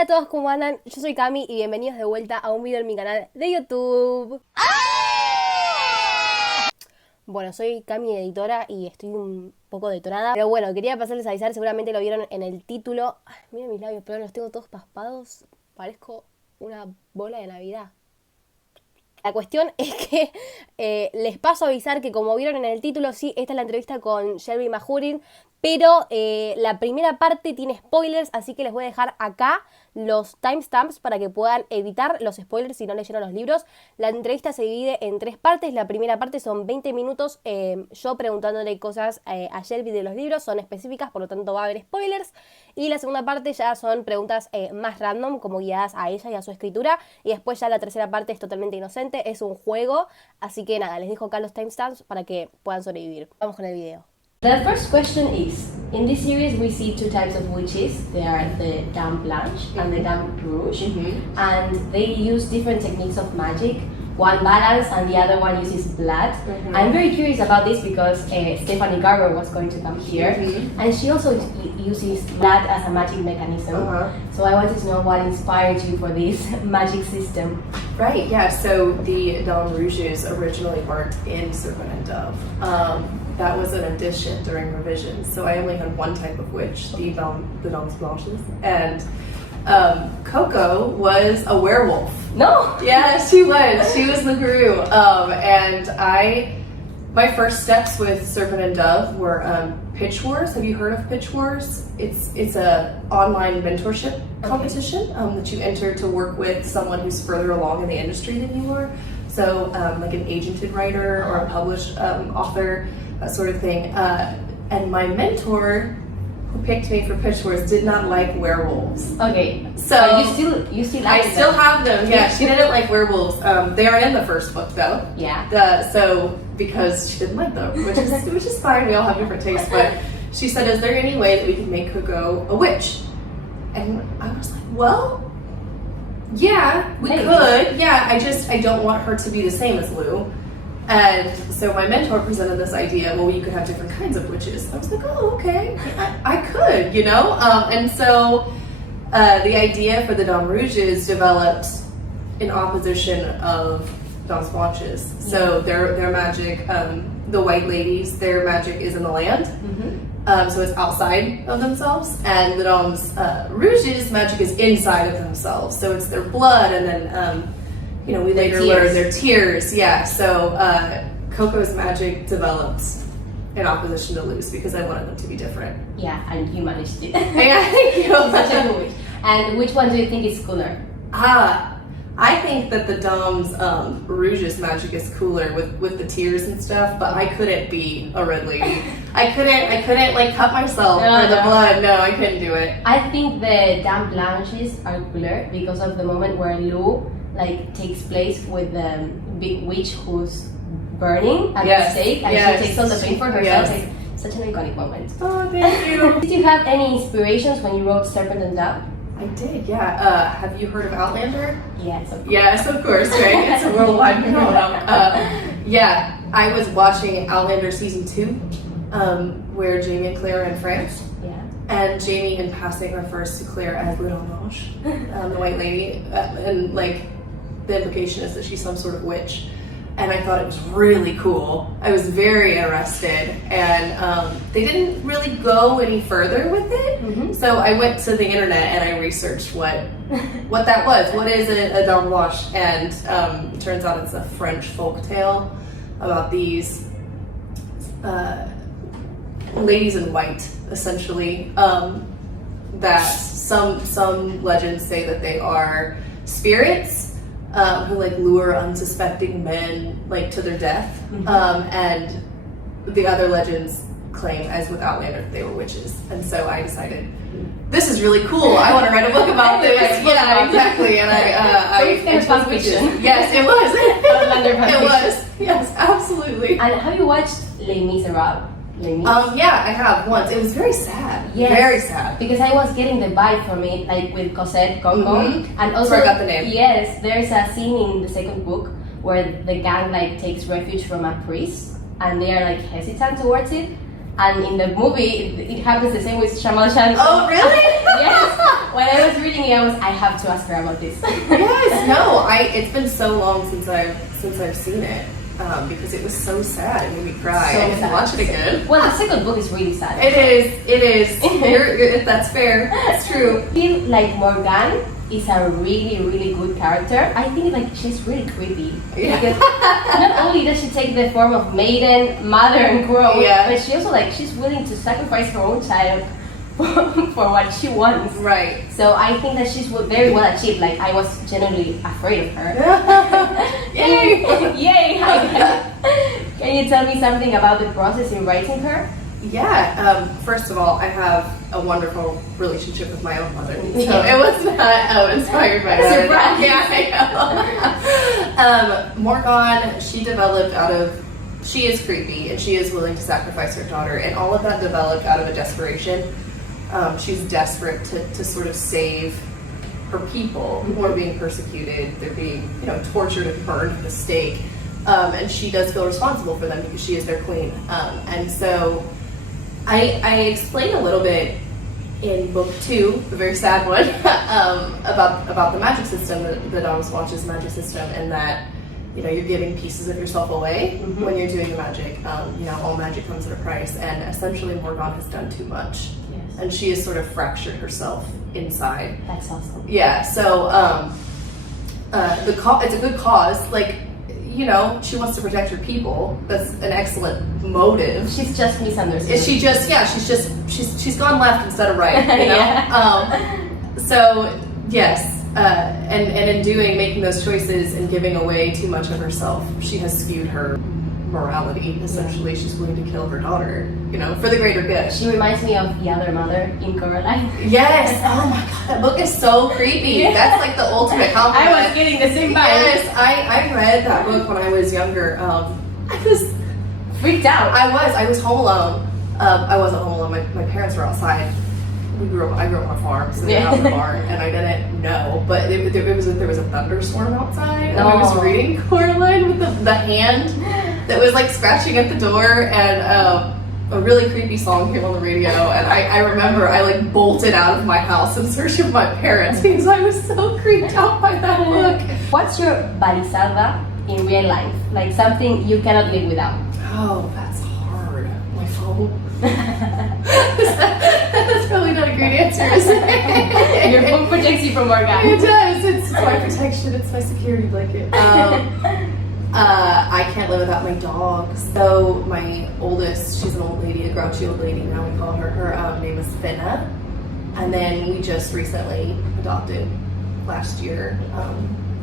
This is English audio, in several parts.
Hola a todos, ¿cómo andan? Yo soy Cami y bienvenidos de vuelta a un video en mi canal de YouTube. Bueno, soy Cami, editora, y estoy un poco detonada. Pero bueno, quería pasarles a avisar, seguramente lo vieron en el título. Ay, miren mis labios, pero los tengo todos paspados. Parezco una bola de Navidad. La cuestión es que les paso a avisar que, como vieron en el título, sí, esta es la entrevista con Shelby Mahurin, pero la primera parte tiene spoilers, así que les voy a dejar acá los timestamps para que puedan evitar los spoilers si no leyeron los libros. La entrevista se divide en 3 partes. La primera parte son 20 minutos yo preguntándole cosas a Shelby de los libros, son específicas, por lo tanto va a haber spoilers. Y la segunda parte ya son preguntas más random, como guiadas a ella y a su escritura. Y después ya la tercera parte es totalmente inocente, es un juego. Así que nada, les dejo acá los timestamps para que puedan sobrevivir. Vamos con el video. The first question is, in this series we see 2 types of witches. They are the Dame Blanche and the Dame Rouge, and they use different techniques of magic. One balance and the other one uses blood. I'm very curious about this because Stephanie Garber was going to come here, and she also uses blood as a magic mechanism. So I wanted to know what inspired you for this magic system. Right, yeah, so the Dame Rouges originally weren't in Serpent and Dove. That was an addition during revisions, so I only had one type of witch, the Dames Blanches, and Coco was a werewolf. No? Yeah, she was the guru, and my first steps with Serpent and Dove were Pitch Wars. Have you heard of Pitch Wars? It's a online mentorship competition that you enter to work with someone who's further along in the industry than you are. So like an agented writer or a published author, that sort of thing. And my mentor, who picked me for Pitch Wars, did not like werewolves. Okay, so you still like them? I still have them. Yeah, she didn't like werewolves. They aren't in the first book though. Yeah. So because she didn't like them, which is fine. We all have different tastes. But she said, "Is there any way that we can make Coco a witch?" And I was like, "Well, yeah, we could. Yeah, I don't want her to be the same as Lou." And so my mentor presented this idea, well, you could have different kinds of witches. I was like, oh, okay, I could, you know? And so the idea for the Dame Rouges developed in opposition of Dames Blanches. So their magic, the white ladies, their magic is in the land. So it's outside of themselves. And the Dames Rouges' magic is inside of themselves. So it's their blood, and then we later learn their tears. Yeah, so Coco's magic developed in opposition to Lou's because I wanted them to be different. Yeah, and you managed it. Yeah, thank you. Such a good wish. And which one do you think is cooler? I think that the Dames Rouge's magic is cooler with the tears and stuff, but I couldn't be a red lady. I couldn't like cut myself for the blood. No, I couldn't do it. I think the Dame Blanches are cooler because of the moment where Lou takes place with the big witch who's burning at the stake, and she takes all the pain for herself. Like, such an iconic moment. Oh, thank you. Did you have any inspirations when you wrote Serpent and Dove? I did, yeah. Have you heard of Outlander? Yes, of course. Yes, of course, right? It's a worldwide phenomenon. Yeah, I was watching Outlander season 2, where Jamie and Claire are in France. Yeah. And Jamie, in passing, refers to Claire as Little Blanche, the white lady, and the implication is that she's some sort of witch. And I thought it was really cool. I was very interested, and they didn't really go any further with it. So I went to the internet and I researched what that was. What is a Dame Blanche? And it turns out it's a French folk tale about these ladies in white, essentially. That some legends say that they are spirits who lure unsuspecting men to their death, and the other legends claim, as with Outlander, that they were witches. And so I decided, this is really cool. I want to write a book about this. Yeah, exactly. And I fan fiction. Yes, it was. Outlander fan It was. Yes, absolutely. And have you watched Les Miserables? Yeah, I have once. It was very sad. Yes, very sad. Because I was getting the vibe from it, with Cosette, Coco, and also I got the name. Yes, there's a scene in the second book where the gang takes refuge from a priest, and they are hesitant towards it. And in the movie, it happens the same with Shamal Shan. Oh, really? Yes. When I was reading it, I have to ask her about this. Yes, no, it's been so long since I've seen it. Because it was so sad. It made me cry. So I didn't sad. watch it again. Well, the second book is really sad. It is. That's fair. It's true. I feel like Morgan is a really, really good character. I think like she's really creepy. Yeah. Because not only does she take the form of maiden, mother, and crone, Yeah. but she also like she's willing to sacrifice her own child for what she wants. Right. So I think that she's very well achieved. Like I was genuinely afraid of her. Yay! Yay! Can you tell me something about the process in writing her? Yeah. First of all, I have a wonderful relationship with my own mother, so Yeah. it was not inspired by that. Surprise! Yeah, I know. Morgan, she developed out of. She is creepy, and she is willing to sacrifice her daughter, and all of that developed out of a desperation. She's desperate to sort of save her people who are being persecuted. They're being, tortured and burned at the stake. And she does feel responsible for them because she is their queen. And so I explain a little bit in book 2, the very sad one, about the magic system, the Dama's Watch's magic system, and that you're giving pieces of yourself away when you're doing the magic. All magic comes at a price, and essentially Morgan has done too much. Yes. And she has sort of fractured herself inside. That's awesome. Yeah, so it's a good cause. Like, she wants to protect her people. That's an excellent motive. She's just misunderstood. Is she just? Yeah, she's gone left instead of right. Yeah. So yes. And in making those choices and giving away too much of herself, she has skewed her morality. Essentially, she's willing to kill her daughter, for the greater good. She reminds me of the other mother in Coraline. Yes. Oh my god, that book is so creepy. Yeah. That's like the ultimate compliment. I was getting the same vibe. Yes, I read that book when I was younger. I was Freaked out. I was home alone. I wasn't home alone. My parents were outside. I grew up on a farm, so they were out in the barn, and I didn't know. But there was a thunderstorm outside, and I was reading Coraline with the hand that was like scratching at the door, and a really creepy song came on the radio. And I remember I like bolted out of my house in search of my parents because I was so creeped out by that book. What's your balisalva in real life? Like something you cannot live without? Oh, that's hard. My phone. That's probably not a great answer, is it? Your phone protects you from It Morgan. does. It's my protection. It's my security blanket. I can't live without my dogs. So my oldest, she's an old lady, a grouchy old lady now. We call her. Her name is Finna. And then we just recently adopted last year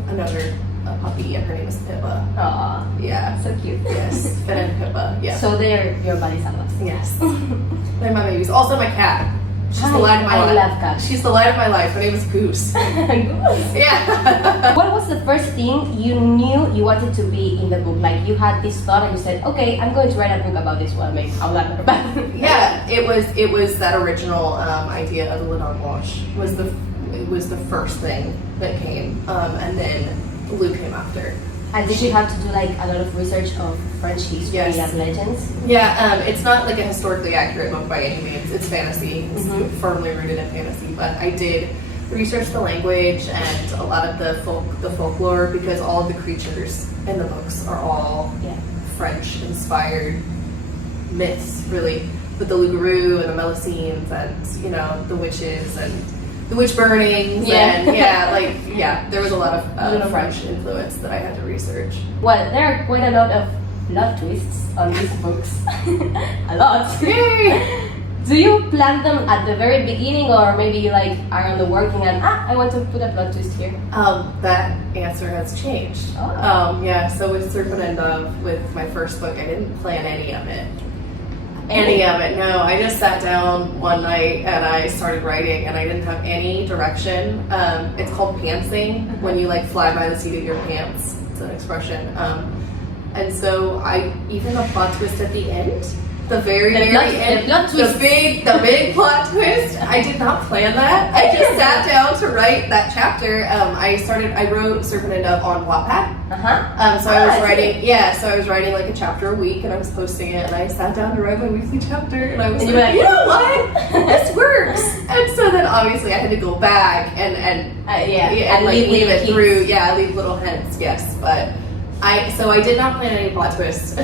another puppy, and her name is Pippa. Aw, Yeah. so cute. Yes. Finna and Pippa. Yeah. So they're your balisalvas. Yes. They're my babies. Also my cat. She's the light of my life. I love cats. She's the light of my life. Her name is Goose. Goose. Yeah. What was the first thing you knew you wanted to be in the book? Like you had this thought and you said, okay, I'm going to write a book about this one. Maybe I'll learn about it. Yeah, it was that original idea of the Ladon Wash was the first thing that came, and then Lou came after. And did you have to do like a lot of research of French history Yes. and legends? Yeah, it's not like a historically accurate book by any means. It's fantasy. It's firmly rooted in fantasy. But I did research the language and a lot of the folklore, because all of the creatures in the books are all French inspired myths, really, with the loup-garou and the Melusines and the witches and the witch burnings and there was a lot of French influence that I had to research. Well, there are quite a lot of plot twists on these books. A lot. Yay! Do you plan them at the very beginning, or maybe you like are on the working and I want to put a plot twist here? That answer has changed. Oh. So with Serpent Dove, with my first book, I didn't plan any of it. Any of it, no. I just sat down one night and I started writing, and I didn't have any direction. It's called pantsing, when you like fly by the seat of your pants. It's an expression. And so even a plot twist at the end the very end, the big plot twist. I did not plan that. I just sat down to write that chapter. I wrote Serpent and Dove on Wattpad. So I was writing like a chapter a week, and I was posting it, and I sat down to write my weekly chapter, and I was like, you know what, this works. And so then obviously I had to go back and like leave it through. Yeah, leave little hints. Yes, but I did not plan any plot twists.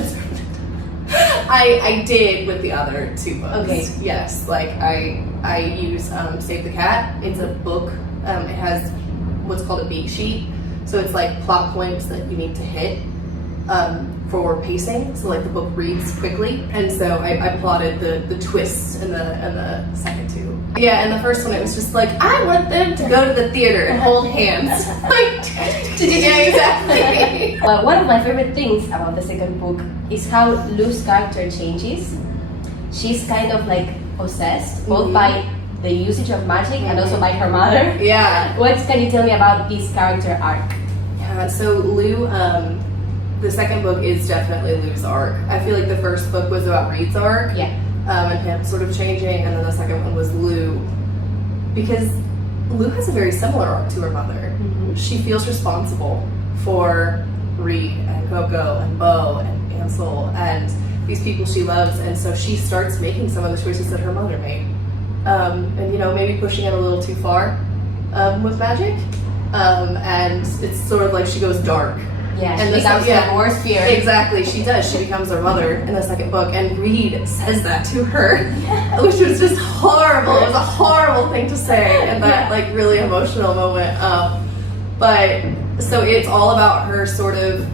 I did with the other two books. Okay. Yes, like I use Save the Cat. It's a book. It has what's called a beat sheet. So it's like plot points that you need to hit for pacing. So like the book reads quickly, and so I plotted the twists in the second two. Yeah, and the first one it was just like, I want them to go to the theater and hold hands. Yeah, exactly. Well, one of my favorite things about the second book is how Lu's character changes. She's kind of like possessed, both by the usage of magic and also by her mother. Yeah. What can you tell me about this character arc? Yeah, so Lu, the second book is definitely Lu's arc. I feel like the first book was about Reed's arc. Yeah. And him sort of changing, and then the second one was Lu. Because Lu has a very similar arc to her mother. She feels responsible for Reed and Coco and Bo and Ansel and these people she loves, and so she starts making some of the choices that her mother made. And you know, maybe pushing it a little too far with magic, and it's sort of like she goes dark. Yeah, she becomes the worst fear. Exactly, she does. She becomes her mother in the second book, and Reed says that to her, which was just horrible. It was a horrible thing to say in that like really emotional moment. But so it's all about her sort of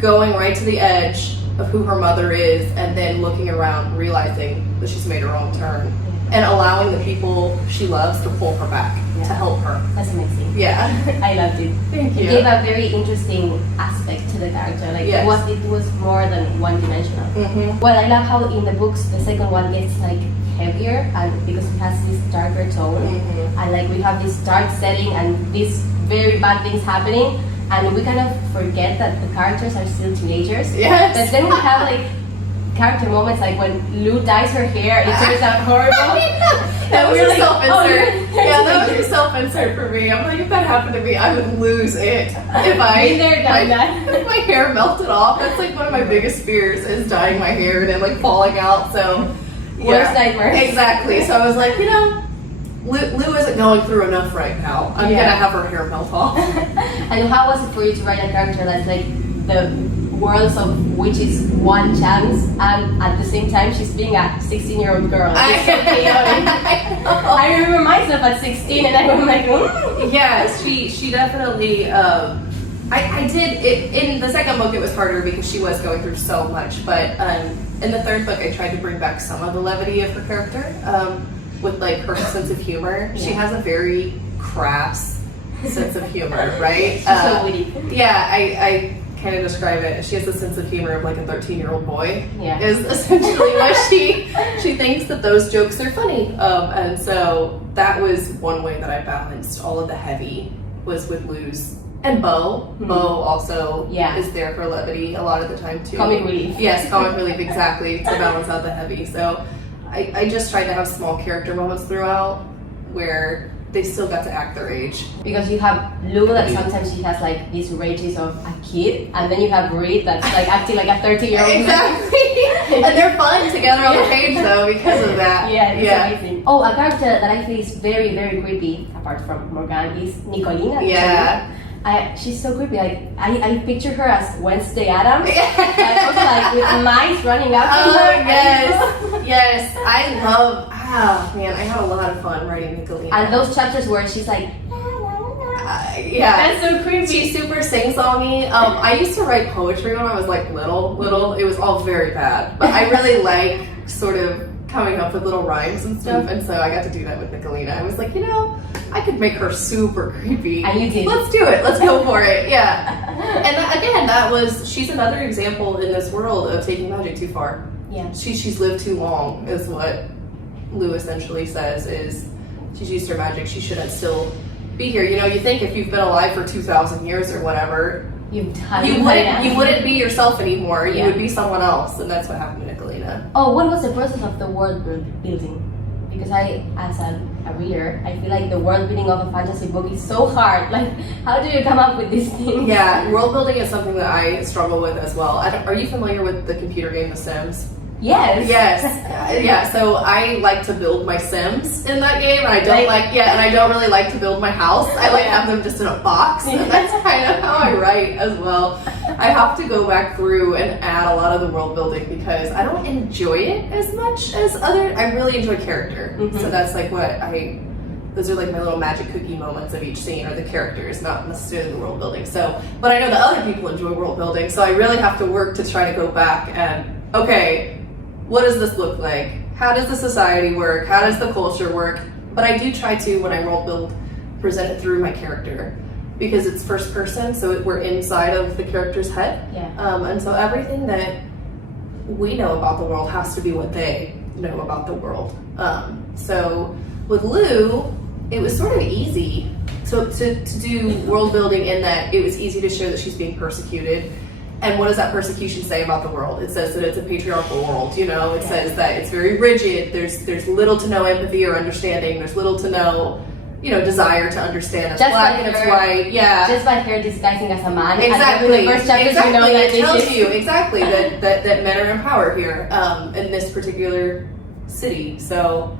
going right to the edge of who her mother is, and then looking around, realizing that she's made a wrong turn. And allowing the people she loves to pull her back, to help her. That's amazing. Yeah. I loved it. Thank you. It gave a very interesting aspect to the character. Like it was more than one-dimensional. Well, I love how in the books the second one gets like heavier, and because it has this darker tone, and like we have this dark setting and these very bad things happening, and we kind of forget that the characters are still teenagers. Yes. But then we have like character moments like when Lu dyes her hair, it turns out horrible. That was a like, self-insert. That was a self-insert for me. I'm like, if that happened to me, I would lose it. If my hair melted off, that's like one of my biggest fears is dyeing my hair and then like falling out. So worst nightmare. Exactly. So I was like, you know, Lu isn't going through enough right now. I'm gonna have her hair melt off. And how was it for you to write a character that's like the worlds of which is one chance, and at the same time she's being a 16-year-old girl? It's so chaotic. I remember myself at 16 and I was like, Yeah, she definitely I did it in the second book. It was harder because she was going through so much, but in the third book I tried to bring back some of the levity of her character with like her sense of humor. She has a very crass sense of humor, right? So witty. Yeah, I kind of describe it. She has a sense of humor of like a 13-year-old boy. Yeah, is essentially what she thinks that those jokes are funny. And so that was one way that I balanced all of the heavy was with Lu's and Bo. Bo also is there for levity a lot of the time too. Comic relief. Yes, comic relief, exactly, to balance out the heavy. So I just tried to have small character moments throughout where they still got to act their age. Because you have Lu that sometimes she has like these rages of a kid, and then you have Reed that's like acting like a 30-year-old Exactly. And they're fun together on the page though because of that. Yeah, it's amazing. Oh, a character that I feel is very, very creepy, apart from Morgan, is Nicolina. Yeah. She's so creepy. Like I picture her as Wednesday Addams. Like also like with mice running after her. Yes. I love. Oh man, I had a lot of fun writing Nicolina. And those chapters where she's like, that's so creepy. She's super sing-songy. I used to write poetry when I was like little. It was all very bad, but I really like sort of coming up with little rhymes and stuff, and so I got to do that with Nicolina. I was like, you know, I could make her super creepy. And you did. Let's do it. Let's go for it. Yeah. And again, she's another example in this world of taking magic too far. Yeah. She's lived too long, is what Lu essentially says. Is she's used her magic. She shouldn't still be here. You know, you think if you've been alive for 2,000 years or whatever, you wouldn't be yourself anymore. You Yeah. would be someone else, and that's what happened to Nicolina. Oh, what was the process of the world building? Because I, as a reader, I feel like the world building of a fantasy book is so hard. Like, how do you come up with these things? Yeah, world building is something that I struggle with as well. Are you familiar with the computer game The Sims? Yes. Yes. Yeah. So I like to build my Sims in that game, and I don't really like to build my house. I like to have them just in a box, and that's kind of how I write as well. I have to go back through and add a lot of the world building because I don't enjoy it as much as other. I really enjoy character, so that's like what those are like my little magic cookie moments of each scene, or the characters, not necessarily the world building. So, but I know that other people enjoy world building, so I really have to work to try to go back and, okay, what does this look like? How does the society work? How does the culture work? But I do try to, when I world build, present it through my character, because it's first person, so we're inside of the character's head. Yeah. And so everything that we know about the world has to be what they know about the world. So with Lou, it was sort of easy to do world building in that it was easy to show that she's being persecuted. And what does that persecution say about the world? It says that it's a patriarchal world, you know, it says that it's very rigid, there's little to no empathy or understanding, there's little to no, you know, desire to understand. It's black and it's white, yeah. Just by her disguising as a man. Exactly. The first chapters, exactly. you know that it tells you exactly that men are in power here, in this particular city. So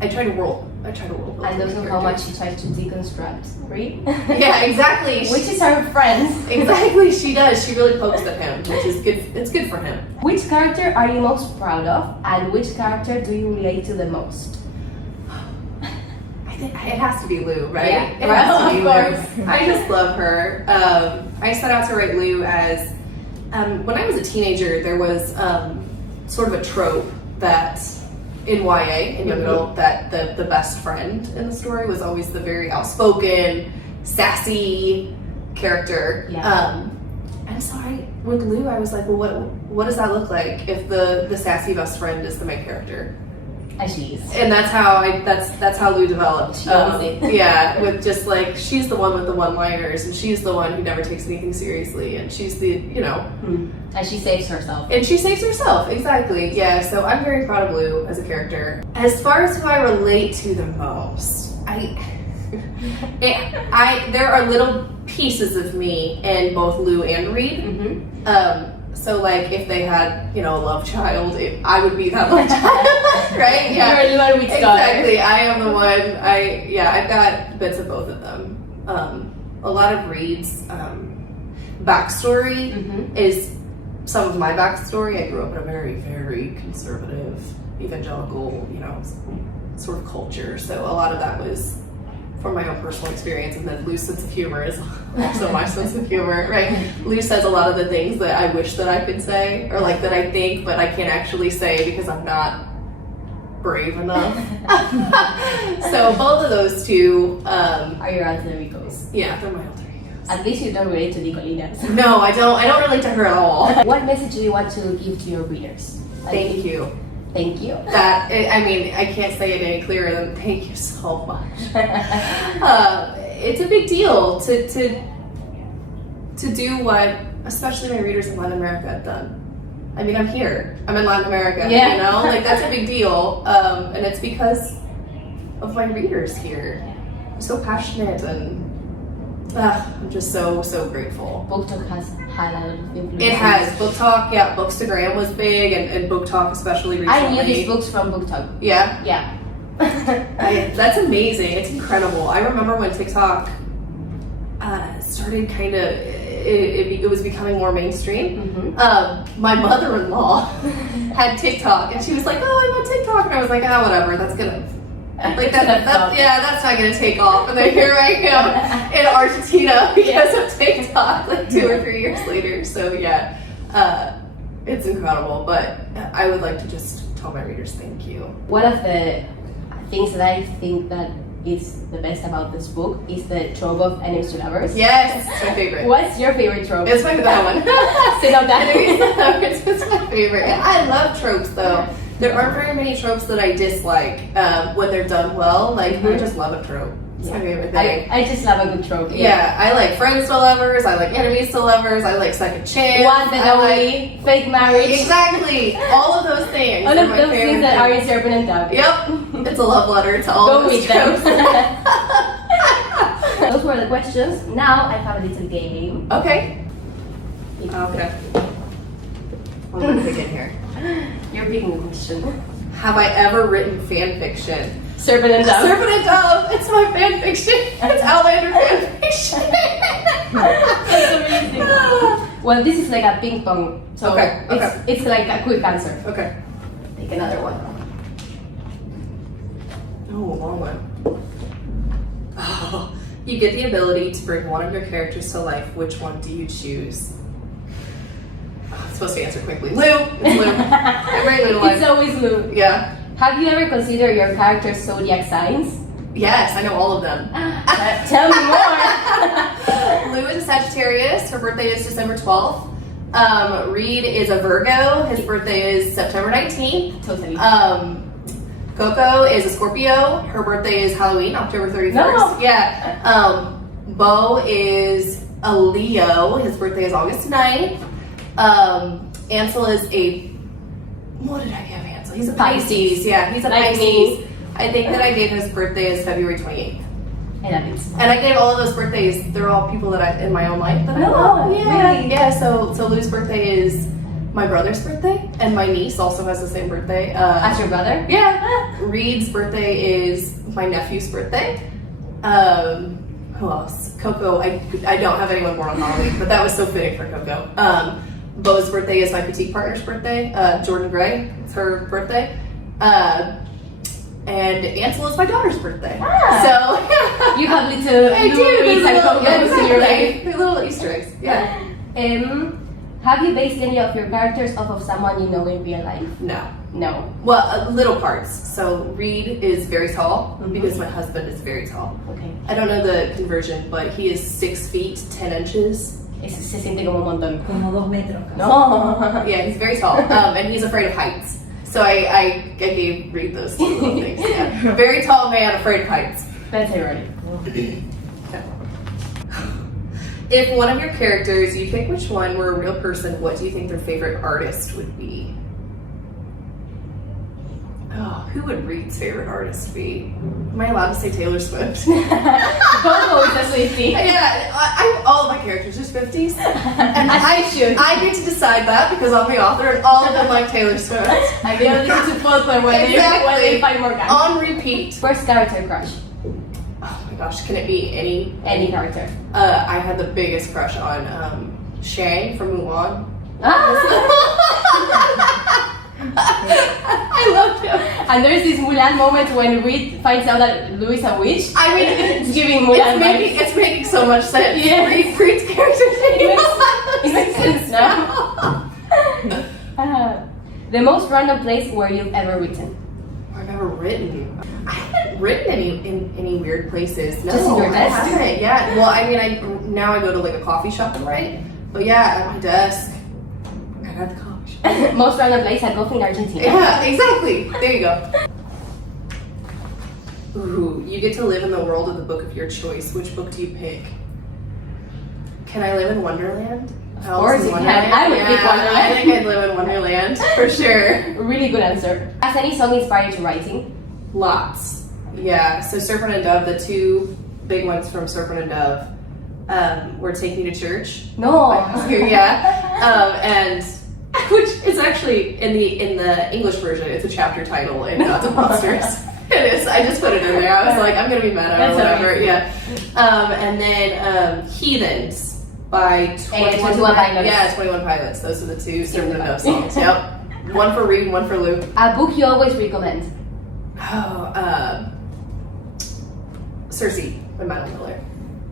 I try to world build. And also how much she tries to deconstruct, right? Yeah, exactly. Which is our friends. Exactly, she does. She really pokes at him, which is good. It's good for him. Which character are you most proud of, and which character do you relate to the most? I think it has to be Lou, right? Yeah, it has to be of Lou. course. I just love her. I set out to write Lou as when I was a teenager. There was sort of a trope that in YA, in young adult, that the best friend in the story was always the very outspoken, sassy character. Yeah. And so with Lou, I was like, well, what does that look like if the sassy best friend is the main character? As she is. And that's how Lou developed. Yeah, with just like, she's the one with the one-liners, and she's the one who never takes anything seriously, and she's the, you know. And she saves herself. And she saves herself, exactly. Yeah, so I'm very proud of Lou as a character. As far as who I relate to the most, there are little pieces of me in both Lou and Reed. So like if they had, you know, a love child, I would be that love child, right? Yeah, you're the one with exactly. I am the one. I've got bits of both of them. A lot of Reed's backstory is some of my backstory. I grew up in a very, very conservative, evangelical, you know, sort of culture. So a lot of that was from my own personal experience, and then Lou's sense of humor is also my sense of humor, right? Lou says a lot of the things that I wish that I could say, or like that I think, but I can't actually say because I'm not brave enough. So both of those two are your alter egos. Yeah, they're my alter egos. At least you don't relate to Nicolina. No, I don't relate to her at all. What message do you want to give to your readers? Thank you. Thank you. I can't say it any clearer than thank you so much. It's a big deal to do what, especially my readers in Latin America have done. I mean, I'm here. I'm in Latin America. Yeah. You know, like that's a big deal, and it's because of my readers here. I'm so passionate, and I'm just so grateful. Book Talk has had a lot of influence. It has. Book Talk, yeah. Bookstagram was big, and Book Talk especially recently. I knew these books from Book Talk. Yeah? Yeah. That's amazing. It's incredible. I remember when TikTok started kind of, it was becoming more mainstream. My mother-in-law had TikTok, and she was like, oh, I'm on TikTok. And I was like, whatever, that's gonna... Like that's not gonna take off. And then here I am in Argentina because of TikTok, like 2 or 3 years later. So yeah, it's incredible. But I would like to just tell my readers thank you. One of the things that I think that is the best about this book is the trope of enemies to lovers. Yes, it's my favorite. What's your favorite trope? It's that one. Sit on that. It's my favorite. Yeah, I love tropes though. There aren't very many tropes that I dislike when they're done well. Like, who just love a trope? It's my favorite thing. I just love a good trope. Yeah, I like friends to lovers, I like enemies to lovers, I like second chance. One that only, fake marriage. Exactly. All of those things. All are of my those favorite things that are in Serpent and Dove. Yep. It's a love letter to all Go of those with them. tropes. Those were the questions. Now I have a little game. Okay. Okay. I'm gonna begin here. You're picking the question. Have I ever written fan fiction? Serpent and Dove. Serpent and Dove. It's my fan fiction. It's Outlander fan fiction. That's amazing. Well, this is like a ping pong. So Okay, it's like a quick answer. Okay. Take another one. Oh, a long one. Oh, you get the ability to bring one of your characters to life. Which one do you choose? Oh, I'm supposed to answer quickly. Lou. It's Lou. I bring Lou to life. It's always Lou. Yeah. Have you ever considered your character's zodiac signs? Yes, I know all of them. Tell me more. Lou is a Sagittarius. Her birthday is December 12th. Reed is a Virgo. His birthday is September 19th. Totally. Coco is a Scorpio. Her birthday is Halloween, October 31st. No. Yeah. Bo is a Leo. His birthday is August 9th. Ansel is a... What did I give Ansel? He's a Pisces. Yeah, he's a Like Pisces. me. I think that I gave his birthday is February 28th. I love it. And I gave all of those birthdays, they're all people that I, in my own life that I Oh, love. Yeah, really? yeah. So Lou's birthday is my brother's birthday, and my niece also has the same birthday. As your brother? Yeah. Reed's birthday is my nephew's birthday. Who else? Coco. I don't have anyone born on Halloween, but that was so fitting for Coco. Bo's birthday is my petite partner's birthday. Jordan Gray, it's her birthday. And Ansel is my daughter's birthday. Ah. So You have little I do. Louis and Cocos in your life. Exactly. Little Easter eggs. Yeah. Have you based any of your characters off of someone you know in real life? No. No. Well, little parts. So Reed is very tall Mhm. because my husband is very tall. Okay. I don't know the conversion, but he is 6 feet 10 inches. Se siente como un montón. Como 2 metros. No. Yeah, he's very tall, and he's afraid of heights. So I gave Reed those two little things. Yeah. Very tall man, afraid of heights. That's ironic. If one of your characters, you pick which one, were a real person, what do you think their favorite artist would be? Oh, who would Reed's favorite artist be? Am I allowed to say Taylor Swift? Coco is a Swiftie. Yeah, all of my characters are 50s. And I should. I get to decide that because I'm the author and all of them like Taylor Swift. I can listen to Folklore when they find more guys. On repeat. First character crush. Oh my gosh, can it be any? Any character. I had the biggest crush on Shang from Mulan. I loved him. And there's this Mulan moment when Reed finds out that Lou is a witch. I mean, It's giving Mulan vibes. it's making so much sense. Yes. Reed's character It makes sense now. The most random place where you've ever written. I've never written. I haven't written in any weird places. No, Just in your I desk? haven't. Yeah. Well, I mean, now I go to like a coffee shop and write. But yeah, at my desk. And at the coffee shop. Most random place I go in Argentina. Yeah, exactly. There you go. Ooh, you get to live in the world of the book of your choice. Which book do you pick? Can I live in Wonderland? Of course you can. I would pick Wonderland. I think I'd live in Wonderland for sure. Really good answer. Has any song inspired you writing? Lots. Yeah. So Serpent and Dove, the two big ones from Serpent and Dove, were Take Me to Church. No. Yeah. And which is actually in the English version, it's a chapter title in Gods and Monsters. It is. I just put it in there. I was like, I'm gonna be mad at it or whatever. Amazing. Yeah. And then Heathens by 21 Pilots. Yeah, 21 Pilots. Those are the two Serpent and Dove songs. Yep. One for Reed, one for Lou. A book you always recommend. Oh, Circe by Madeline Miller.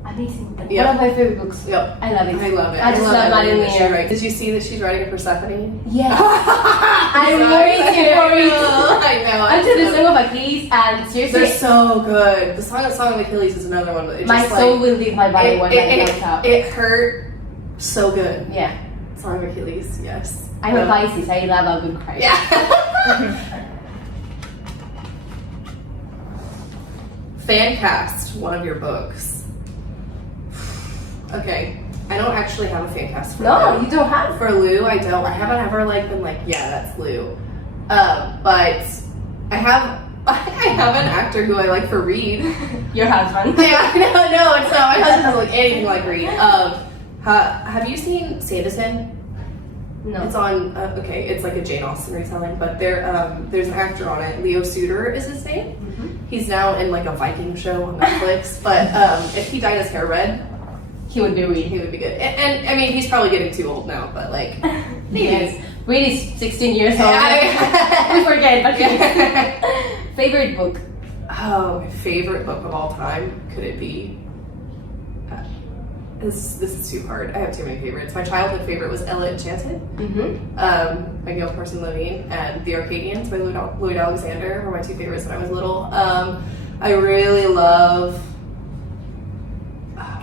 Amazing. That's Yep. one of my favorite books. Yep. I love it. I love it. I just love everything Madeline that she Miller. writes. Did you see that she's writing a Persephone? Yeah. I'm I'm waiting for it. I know. I'm to the Song of Achilles, and seriously, They're so good. The Song of Achilles is another one. It my just, soul like, will leave my body when I wake up. it hurt so good. Yeah. Song of Achilles, yes. I'm a Pisces. I love a good cry. Yeah. fan cast one of your books. Okay, I don't actually have a fan cast for No, Lou. you don't have. For Lou, I don't. I haven't ever like been like, yeah, that's Lou. But I have an actor who I like for Reed. Your husband. Yeah, no, it's not. My husband doesn't look anything like Reed. Have you seen Sanderson? No. It's on. Okay, it's like a Jane Austen retelling, but there's an actor on it. Leo Suter is his name. He's now in like a Viking show on Netflix. But if he dyed his hair red, He would be Reed. he would be good. And I mean, he's probably getting too old now, but like, Yes. Reed is 16 years old. Yeah. We forget, but favorite book. Oh, my favorite book of all time. Could it be? This is too hard. I have too many favorites. My childhood favorite was Ella Enchanted, by Gail Carson Levine, and The Arcadians by Louis Alexander were my two favorites when I was little. I really love.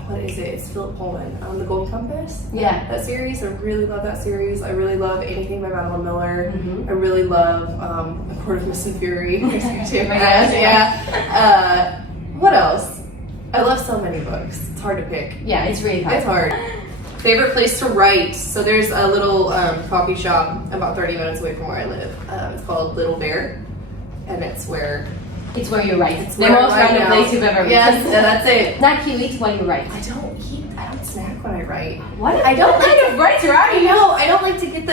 What is it? It's Philip Pullman. The Golden Compass. Yeah. That series. I really love that series. I really love anything by Madeline Miller. I really love A Court of Mist and Fury. Yeah. What else? I love so many books. It's hard to pick. Yeah, it's really hard. It's hard. Favorite place to write? So there's a little coffee shop about 30 minutes away from where I live. It's called Little Bear, and it's where you write. It's the where I most write random now. place you've ever been. Yes, that's it. Snack you eat while you write. I don't snack when I write. What? I don't kind like of write, right? I don't like to get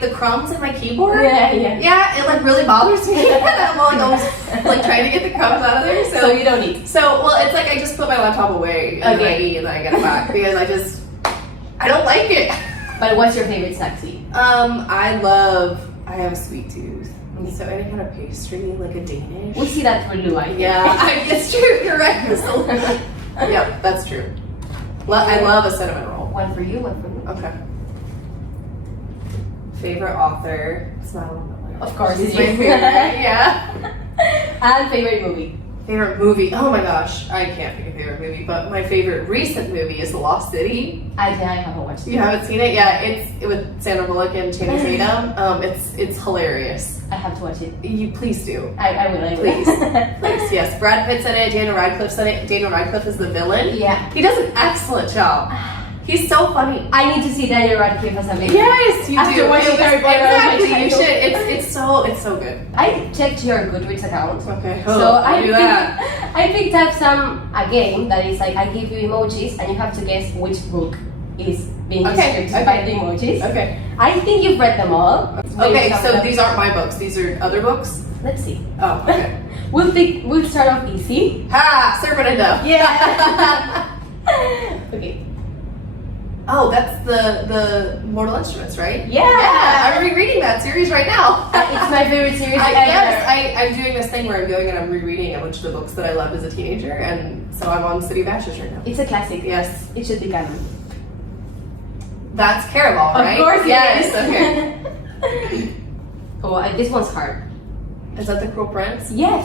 the crumbs in my keyboard. Yeah. Yeah, it like really bothers me. I'm like always like trying to get the crumbs out of there. So you don't eat. So well, it's like I just put my laptop away and then I eat and then I get it back because I don't like it. But what's your favorite snack to eat? I have a sweet tooth. So any kind of pastry, like a Danish. We see that for Lou, I think. Yeah, it's true. You're right. Yep, that's true. I love a cinnamon roll. One for you, one for me. Okay. Favorite author? It's not one. Of course, She's it's my you. favorite. Yeah. And favorite movie? Favorite movie? Oh my gosh, I can't pick a favorite movie, but my favorite recent movie is The Lost City. I haven't watched it. You haven't seen it? Yeah, it's with Sandra Bullock and Channing Tatum. It's hilarious. I have to watch it. You please do. I will. Please. Please, yes. Brad Pitt's in it, Daniel Radcliffe's in it. Daniel Radcliffe is the villain. Yeah. He does an excellent job. He's so funny. I need to see Daniel Radcliffe as a baby. Yes, you After do. watching Harry Potter, Exactly, you should. It's so good. I checked your Goodreads account. Okay. So I do that. I picked up a game that is like I give you emojis and you have to guess which book is being described by the emojis. Okay. I think you've read them all. Okay, so these aren't my books. These are other books. Let's see. Oh, okay. We'll start off easy. Ha! Serpent and Dove. Yeah. Okay. Oh, that's the Mortal Instruments, right? Yeah. I'm rereading that series right now. It's my favorite series ever. Yes, I'm doing this thing where I'm going and I'm rereading a bunch of the books that I loved as a teenager, and so I'm on City of Ashes right now. It's a classic. Yes. It should be canon. That's Caraval, right? Of course it yes. is. Okay. Oh, this one's hard. Is that the Cruel Prince? Yes.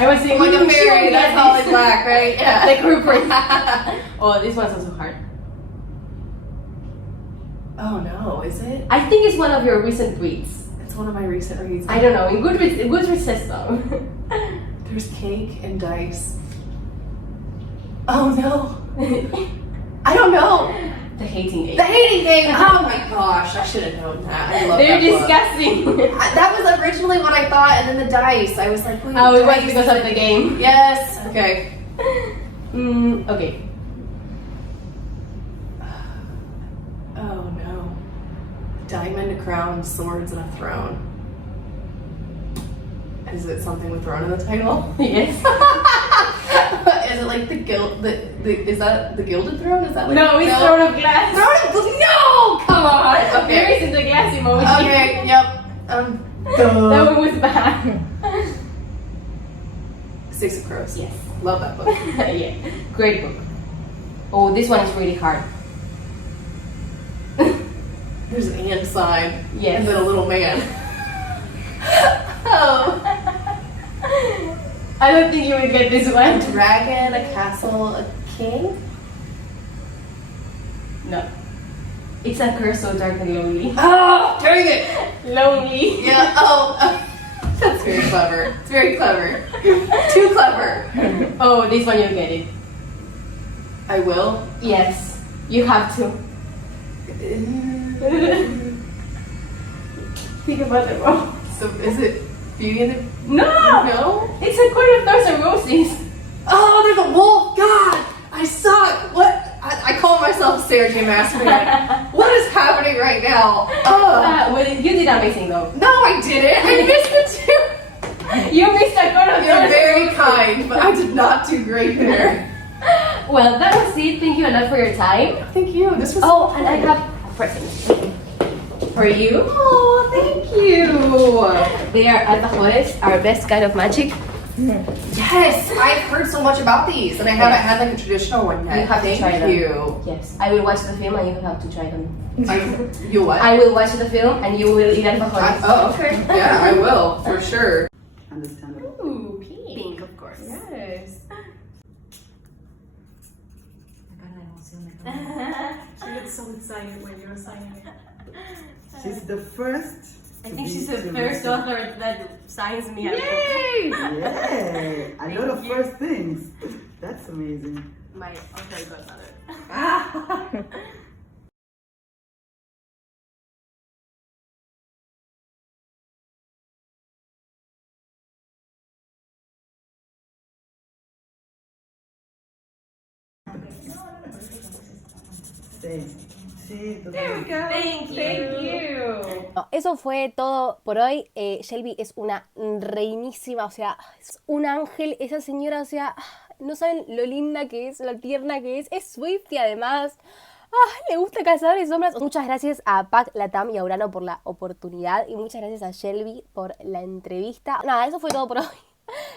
I was saying Like a fairy, that's always black, right? Yeah. The group. Oh, this one's also hard. Oh no, is it? I think it's one of your recent reads. It's one of my recent reads. I don't know. In Goodreads says so. There's cake and dice. Oh no. I don't know. The hating game. The hating game. Oh my gosh, I should have known that. I love They're that book. disgusting. That was originally what I thought, and then the dice. I was like, wait, Oh, it was dice because is of the game. Yes. Okay. Okay. Oh no. Diamond, crown, swords, and a throne. Is it something with throne in the title? Yes. Is it like the is that the gilded throne? Is that like No, it's Throne of Glass. No, come on. Okay. There isn't a glass emoji. Okay. Yep. That one was bad. Six of Crows. Yes. Love that book. Yeah. Great book. Oh, this one is really hard. There's an and sign. Yes. And then a little man. Oh. I don't think you would get this A one. dragon, a castle, a king. No. It's a curse so dark and lonely. Oh, dang it. Lonely. Yeah. Oh. That's very clever. It's very clever. Too clever. Oh, this one you get it. I will. Yes, you have to. Think about it, bro. So is it Beauty and the... No! No? It's a Court of Thorns and Roses. Oh, there's a wolf! God! I saw it! What? I call myself Sarah J. Maas. What is happening right now? Well, you did amazing though. No, I didn't! I missed it too! You missed a Court of You're Thorns. very kind, but I did not do great there. Well, that was it. Thank you a lot for your time. Thank you. This was Oh, and I have a present for you. Oh, thank you. They are alfajores, our best kind of magic. Yes, I've heard so much about these, and I haven't had like a traditional one yet. You have to try them. Thank you. Yes, I will watch the film and you have to try them. You what? I will watch the film and you will eat alfajores. Oh, okay. Yeah, I will, for sure. Understandable. Ooh, pink, of course. Yes. She looks so excited when you're signing it. She's the first. I think she's the first author that signs me. Yay! Yay! A lot of first things. That's amazing. My author godmother. Sí. Sí, There we totalmente. go. Thank you. Thank you. No, eso fue todo por hoy. Shelby es una reinísima, o sea, es un ángel. Esa señora, o sea, no saben lo linda que es, lo tierna que es. Es Swift y además le gusta Cazadores de Sombras. Muchas gracias a Puck Latam y a Urano por la oportunidad. Y muchas gracias a Shelby por la entrevista. Nada, eso fue todo por hoy.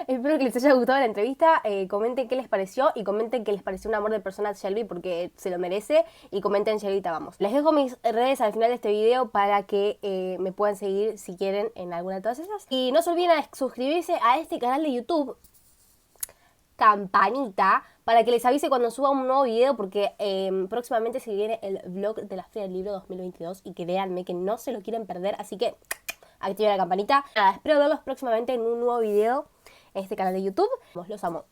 Espero que les haya gustado la entrevista. Comenten qué les pareció y comenten qué les pareció un amor de persona Shelby porque se lo merece. Y comenten Shelby te amamos. Les dejo mis redes al final de este video para que me puedan seguir si quieren en alguna de todas esas. Y no se olviden de suscribirse a este canal de YouTube. Campanita para que les avise cuando suba un nuevo video porque próximamente se viene el vlog de la Feria del Libro 2022 y créanme que no se lo quieren perder, así que activen la campanita. Nada, espero verlos próximamente en un nuevo video en este canal de YouTube. Los amo.